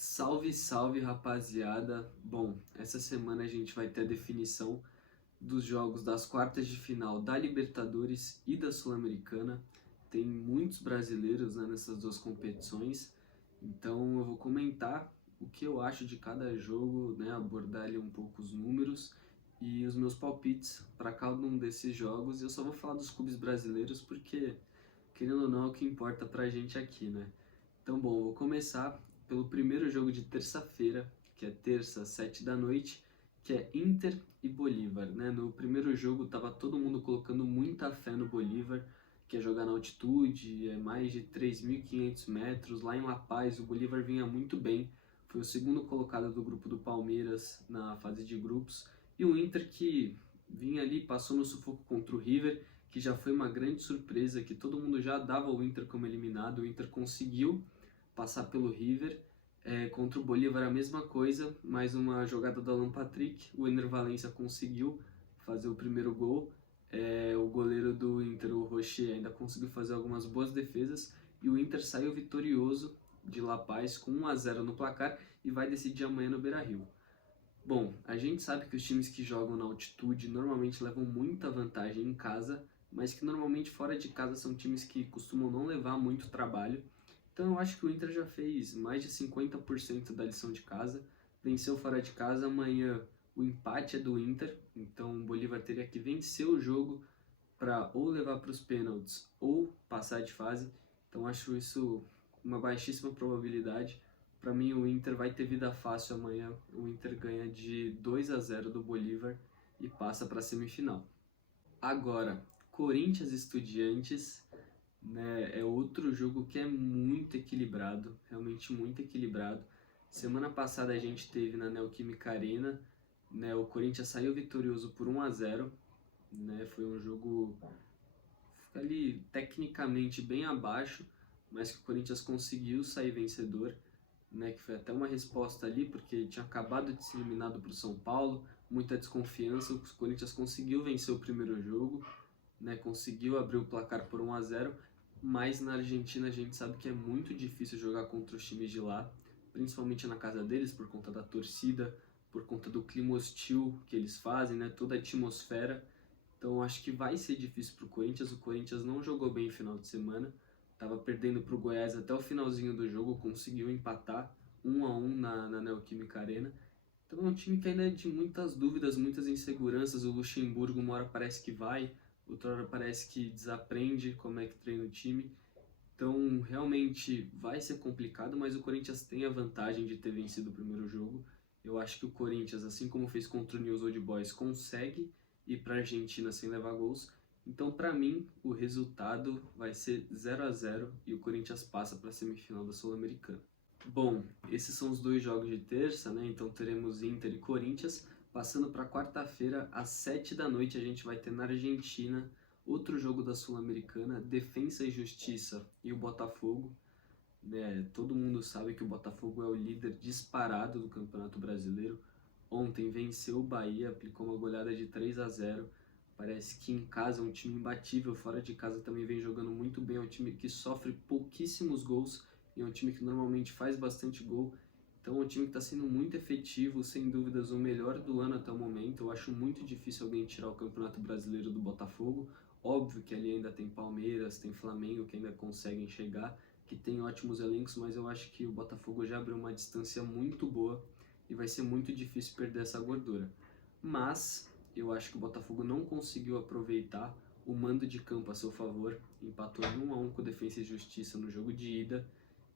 Salve, salve, rapaziada! Bom, essa semana a gente vai ter a definição dos jogos das quartas de final da Libertadores e da Sul-Americana. Tem muitos brasileiros, né, nessas duas competições, então eu vou comentar o que eu acho de cada jogo, né, abordar ali um pouco os números e os meus palpites para cada um desses jogos. Eu só vou falar dos clubes brasileiros porque, querendo ou não, é o que importa pra gente aqui, né? Então, bom, vou começar pelo primeiro jogo de terça-feira, que é terça, 7 da noite, que é Inter e Bolívar, né? No primeiro jogo tava todo mundo colocando muita fé no Bolívar, que é jogar na altitude, é mais de 3.500 metros, lá em La Paz. O Bolívar vinha muito bem, foi o segundo colocado do grupo do Palmeiras na fase de grupos, e o Inter que vinha ali, passou no sufoco contra o River, que já foi uma grande surpresa, que todo mundo já dava o Inter como eliminado. O Inter conseguiu passar pelo River. Contra o Bolívar a mesma coisa, mais uma jogada do Alan Patrick, o Ener Valencia conseguiu fazer o primeiro gol. O goleiro do Inter, o Rocher, ainda conseguiu fazer algumas boas defesas e o Inter saiu vitorioso de La Paz com 1-0 no placar e vai decidir amanhã no Beira-Rio. Bom, a gente sabe que os times que jogam na altitude normalmente levam muita vantagem em casa, mas que normalmente fora de casa são times que costumam não levar muito trabalho. Então eu acho que o Inter já fez mais de 50% da lição de casa, venceu fora de casa. Amanhã o empate é do Inter, então o Bolívar teria que vencer o jogo para ou levar para os pênaltis ou passar de fase. Então acho isso uma baixíssima probabilidade. Para mim o Inter vai ter vida fácil amanhã. O Inter ganha de 2-0 do Bolívar e passa para a semifinal. Agora, Corinthians e Estudiantes, né, é outro jogo que é muito equilibrado, realmente muito equilibrado. Semana passada a gente teve na Neoquímica Arena, né, o Corinthians saiu vitorioso por 1-0, né, foi um jogo ali tecnicamente bem abaixo, mas que o Corinthians conseguiu sair vencedor, né, que foi até uma resposta ali, porque tinha acabado de ser eliminado para o São Paulo, muita desconfiança. O Corinthians conseguiu vencer o primeiro jogo, né, conseguiu abrir o placar por 1-0, mas na Argentina a gente sabe que é muito difícil jogar contra os times de lá, principalmente na casa deles, por conta da torcida, por conta do clima hostil que eles fazem, né, toda a atmosfera. Então acho que vai ser difícil para o Corinthians. O Corinthians não jogou bem no final de semana, estava perdendo para o Goiás até o finalzinho do jogo, conseguiu empatar 1-1 na Neoquímica Arena. Então é um time que ainda é de muitas dúvidas, muitas inseguranças. O Luxemburgo uma hora parece que vai, outra hora parece que desaprende como é que treina o time. Então realmente vai ser complicado, mas o Corinthians tem a vantagem de ter vencido o primeiro jogo. Eu acho que o Corinthians, assim como fez contra o News Old Boys, consegue ir para a Argentina sem levar gols. Então, para mim, o resultado vai ser 0-0 e o Corinthians passa para a semifinal da Sul-Americana. Bom, esses são os dois jogos de terça, né? Então teremos Inter e Corinthians. Passando para quarta-feira, às 7 da noite, a gente vai ter na Argentina outro jogo da Sul-Americana, Defensa e Justiça e o Botafogo. Né? Todo mundo sabe que o Botafogo é o líder disparado do Campeonato Brasileiro. Ontem venceu o Bahia, aplicou uma goleada de 3-0. Parece que em casa é um time imbatível, fora de casa também vem jogando muito bem. É um time que sofre pouquíssimos gols e é um time que normalmente faz bastante gol. Então é um time que está sendo muito efetivo, sem dúvidas o melhor do ano até o momento. Eu acho muito difícil alguém tirar o Campeonato Brasileiro do Botafogo. Óbvio que ali ainda tem Palmeiras, tem Flamengo que ainda conseguem chegar, que tem ótimos elencos, mas eu acho que o Botafogo já abriu uma distância muito boa e vai ser muito difícil perder essa gordura. Mas eu acho que o Botafogo não conseguiu aproveitar o mando de campo a seu favor, empatou em 1-1 com o Defensa e Justiça no jogo de ida,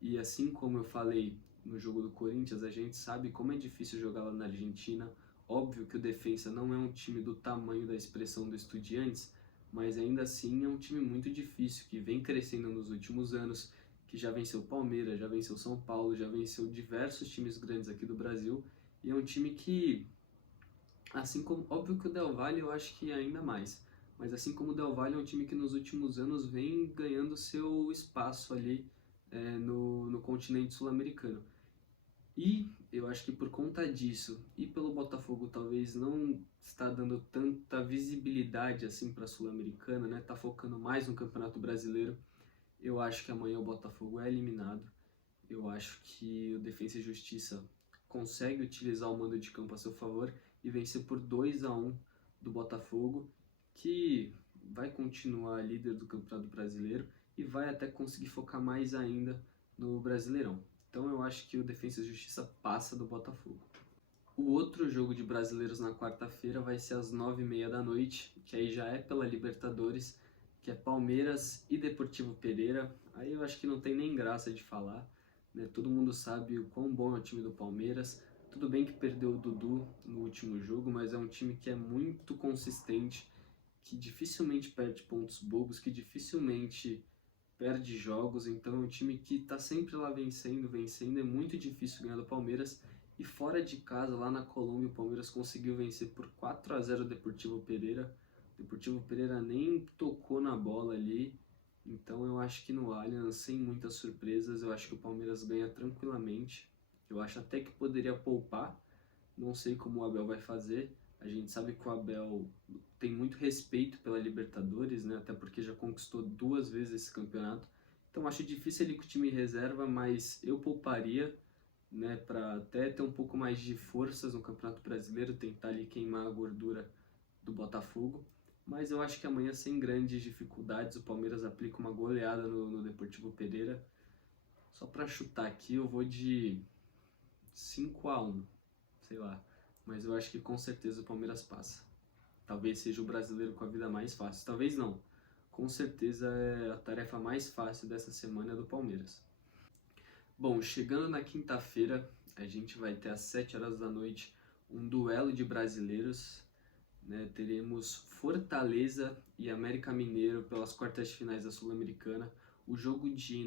e assim como eu falei no jogo do Corinthians, a gente sabe como é difícil jogar lá na Argentina. Óbvio que o Defensa não é um time do tamanho da expressão do Estudiantes, mas ainda assim é um time muito difícil, que vem crescendo nos últimos anos, que já venceu Palmeiras, já venceu São Paulo, já venceu diversos times grandes aqui do Brasil, e é um time que, assim como, óbvio que o Del Valle eu acho que ainda mais, mas assim como o Del Valle é um time que nos últimos anos vem ganhando seu espaço ali no continente sul-americano. E eu acho que por conta disso e pelo Botafogo talvez não está dando tanta visibilidade assim para a Sul-Americana, né? Tá focando mais no Campeonato Brasileiro. Eu acho que amanhã o Botafogo é eliminado. Eu acho que o Defensa e Justiça consegue utilizar o mando de campo a seu favor e vencer por 2-1 do Botafogo, que vai continuar líder do Campeonato Brasileiro e vai até conseguir focar mais ainda no Brasileirão. Então eu acho que o Defensa e Justiça passa do Botafogo. O outro jogo de brasileiros na quarta-feira vai ser às 9h30 da noite, que aí já é pela Libertadores, que é Palmeiras e Deportivo Pereira. Aí eu acho que não tem nem graça de falar, né? Todo mundo sabe o quão bom é o time do Palmeiras. Tudo bem que perdeu o Dudu no último jogo, mas é um time que é muito consistente, que dificilmente perde pontos bobos, que dificilmente perde jogos, então é um time que está sempre lá vencendo, é muito difícil ganhar do Palmeiras, e fora de casa, lá na Colômbia, o Palmeiras conseguiu vencer por 4-0 o Deportivo Pereira. O Deportivo Pereira nem tocou na bola ali, então eu acho que no Allianz, sem muitas surpresas, eu acho que o Palmeiras ganha tranquilamente. Eu acho até que poderia poupar, não sei como o Abel vai fazer. A gente sabe que o Abel tem muito respeito pela Libertadores, né? Até porque já conquistou 2 vezes esse campeonato. Então acho difícil ele com o time reserva, mas eu pouparia, né, para até ter um pouco mais de forças no Campeonato Brasileiro, tentar ali queimar a gordura do Botafogo. Mas eu acho que amanhã, sem grandes dificuldades, o Palmeiras aplica uma goleada no Deportivo Pereira. Só para chutar aqui, eu vou de 5-1, sei lá. Mas eu acho que com certeza o Palmeiras passa. Talvez seja o brasileiro com a vida mais fácil. Talvez não. Com certeza é a tarefa mais fácil dessa semana é do Palmeiras. Bom, chegando na quinta-feira, a gente vai ter às 7 horas da noite um duelo de brasileiros, né? Teremos Fortaleza e América Mineiro pelas quartas de finais da Sul-Americana. O jogo de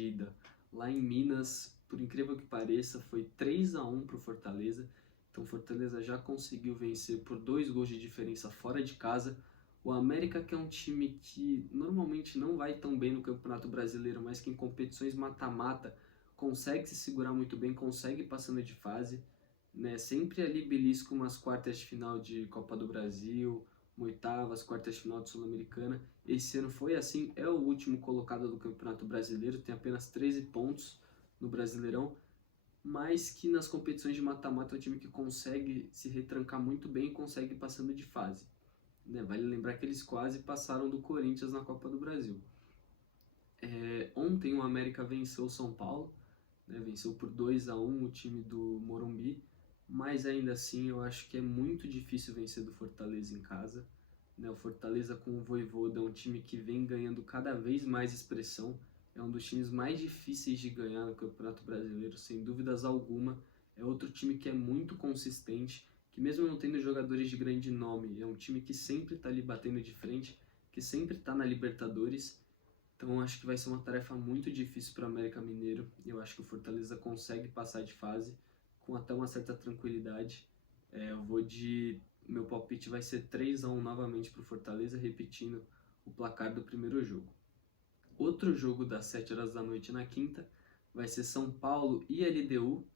ida lá em Minas, por incrível que pareça, foi 3-1 para o Fortaleza. Então o Fortaleza já conseguiu vencer por 2 gols de diferença fora de casa. O América, que é um time que normalmente não vai tão bem no Campeonato Brasileiro, mas que em competições mata-mata consegue se segurar muito bem, consegue ir passando de fase, né? Sempre ali belisca umas quartas de final de Copa do Brasil, oitavas, quartas de final de Sul-Americana. Esse ano foi assim, é o último colocado do Campeonato Brasileiro, tem apenas 13 pontos no Brasileirão, mas que nas competições de mata-mata é um time que consegue se retrancar muito bem e consegue ir passando de fase, né? Vale lembrar que eles quase passaram do Corinthians na Copa do Brasil. Ontem o América venceu o São Paulo, né? Venceu por 2-1 o time do Morumbi, mas ainda assim eu acho que é muito difícil vencer do Fortaleza em casa, né? O Fortaleza com o Vojvoda é um time que vem ganhando cada vez mais expressão, é um dos times mais difíceis de ganhar no Campeonato Brasileiro, sem dúvidas alguma. É outro time que é muito consistente, que mesmo não tendo jogadores de grande nome, é um time que sempre está ali batendo de frente, que sempre está na Libertadores. Então acho que vai ser uma tarefa muito difícil para o América Mineiro. Eu acho que o Fortaleza consegue passar de fase com até uma certa tranquilidade. Eu vou de... Meu palpite vai ser 3-1 novamente para o Fortaleza, repetindo o placar do primeiro jogo. Outro jogo das 7 horas da noite na quinta vai ser São Paulo e LDU.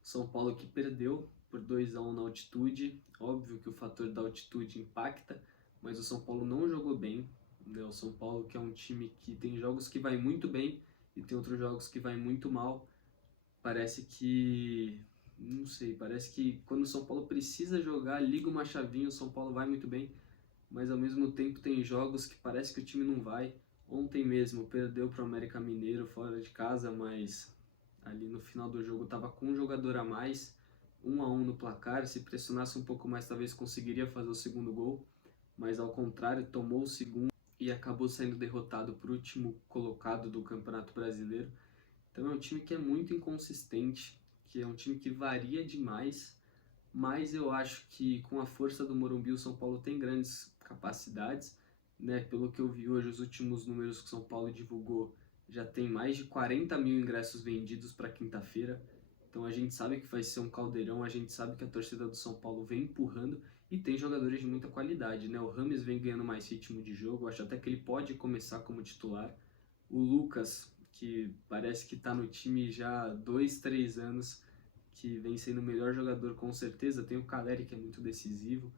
São Paulo que perdeu por 2-1 na altitude. Óbvio que o fator da altitude impacta, mas o São Paulo não jogou bem, né? O São Paulo, que é um time que tem jogos que vai muito bem e tem outros jogos que vai muito mal. Parece que... Não sei, parece que quando o São Paulo precisa jogar, liga uma chavinha, o São Paulo vai muito bem, mas ao mesmo tempo tem jogos que parece que o time não vai. Ontem mesmo perdeu para o América Mineiro fora de casa, mas ali no final do jogo estava com um jogador a mais, 1-1 no placar. Se pressionasse um pouco mais, talvez conseguiria fazer o segundo gol, mas ao contrário, tomou o segundo e acabou sendo derrotado por último colocado do Campeonato Brasileiro. Então é um time que é muito inconsistente, que é um time que varia demais, mas eu acho que com a força do Morumbi o São Paulo tem grandes capacidades, né? Pelo que eu vi hoje, os últimos números que o São Paulo divulgou, já tem mais de 40 mil ingressos vendidos para quinta-feira. Então a gente sabe que vai ser um caldeirão, a gente sabe que a torcida do São Paulo vem empurrando e tem jogadores de muita qualidade, né? O Rames vem ganhando mais ritmo de jogo, acho até que ele pode começar como titular. O Lucas, que parece que está no time já há 2, 3 anos, que vem sendo o melhor jogador com certeza. Tem o Caleri, que é muito decisivo.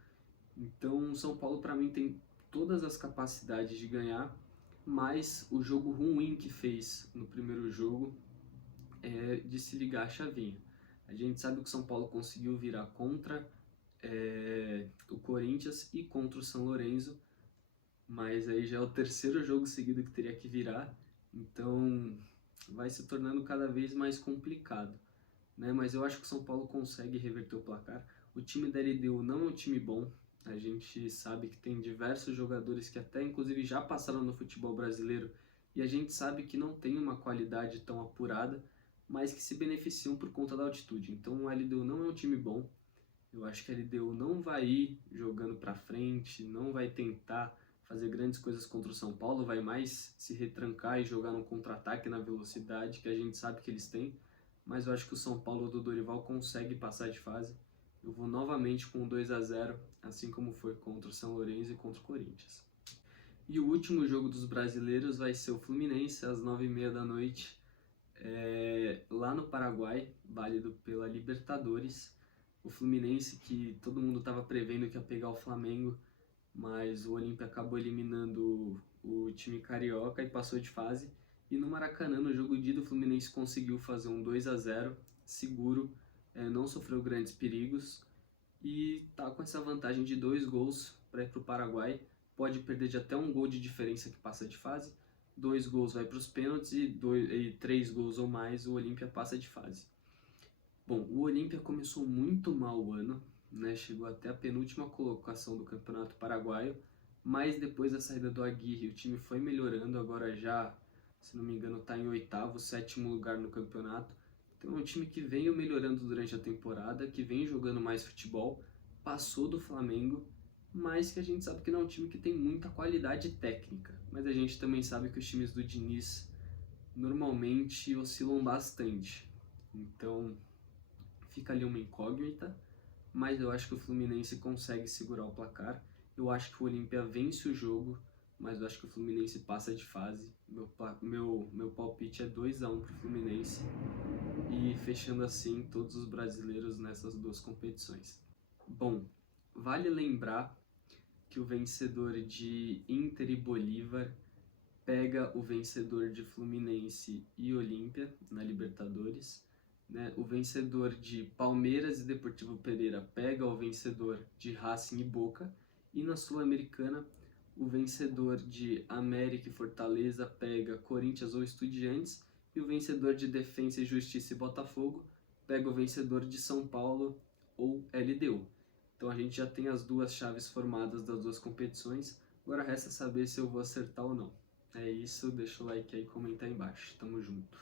Então o São Paulo para mim tem todas as capacidades de ganhar, mas o jogo ruim que fez no primeiro jogo é de se ligar a chavinha. A gente sabe que o São Paulo conseguiu virar contra o Corinthians e contra o São Lourenço, mas aí já é o terceiro jogo seguido que teria que virar, então vai se tornando cada vez mais complicado, né? Mas eu acho que o São Paulo consegue reverter o placar. O time da LDU não é um time bom, a gente sabe que tem diversos jogadores que até inclusive já passaram no futebol brasileiro e a gente sabe que não tem uma qualidade tão apurada, mas que se beneficiam por conta da altitude. Então o LDU não é um time bom. Eu acho que a LDU não vai ir jogando para frente, não vai tentar fazer grandes coisas contra o São Paulo, vai mais se retrancar e jogar no contra-ataque na velocidade que a gente sabe que eles têm, mas eu acho que o São Paulo do Dorival consegue passar de fase. Eu vou novamente com 2-0, assim como foi contra o São Lourenço e contra o Corinthians. E o último jogo dos brasileiros vai ser o Fluminense, às 9h30 da noite, lá no Paraguai, válido pela Libertadores. O Fluminense, que todo mundo estava prevendo que ia pegar o Flamengo, mas o Olímpia acabou eliminando o time carioca e passou de fase. E no Maracanã, no jogo de ida, o Fluminense conseguiu fazer um 2-0 seguro, não sofreu grandes perigos e tá com essa vantagem de 2 gols para ir para o Paraguai. Pode perder de até um gol de diferença que passa de fase. 2 gols vai para os pênaltis e 3 gols ou mais o Olímpia passa de fase. Bom, o Olímpia começou muito mal o ano, né? Chegou até a penúltima colocação do Campeonato Paraguaio, mas depois da saída do Aguirre o time foi melhorando, agora já, se não me engano, está em 8º, 7º lugar no campeonato. Então é um time que veio melhorando durante a temporada, que vem jogando mais futebol, passou do Flamengo, mas que a gente sabe que não é um time que tem muita qualidade técnica. Mas a gente também sabe que os times do Diniz normalmente oscilam bastante. Então fica ali uma incógnita, mas eu acho que o Fluminense consegue segurar o placar. Eu acho que o Olímpia vence o jogo, mas eu acho que o Fluminense passa de fase. Meu palpite é 2-1 para o Fluminense e fechando assim todos os brasileiros nessas duas competições. Bom, vale lembrar que o vencedor de Inter e Bolívar pega o vencedor de Fluminense e Olímpia na Libertadores. Né? O vencedor de Palmeiras e Deportivo Pereira pega o vencedor de Racing e Boca. E na Sul-Americana, o vencedor de América e Fortaleza pega Corinthians ou Estudiantes. E o vencedor de Defensa e Justiça e Botafogo pega o vencedor de São Paulo ou LDU. Então a gente já tem as duas chaves formadas das duas competições. Agora resta saber se eu vou acertar ou não. É isso, deixa o like aí e comenta aí embaixo. Tamo junto.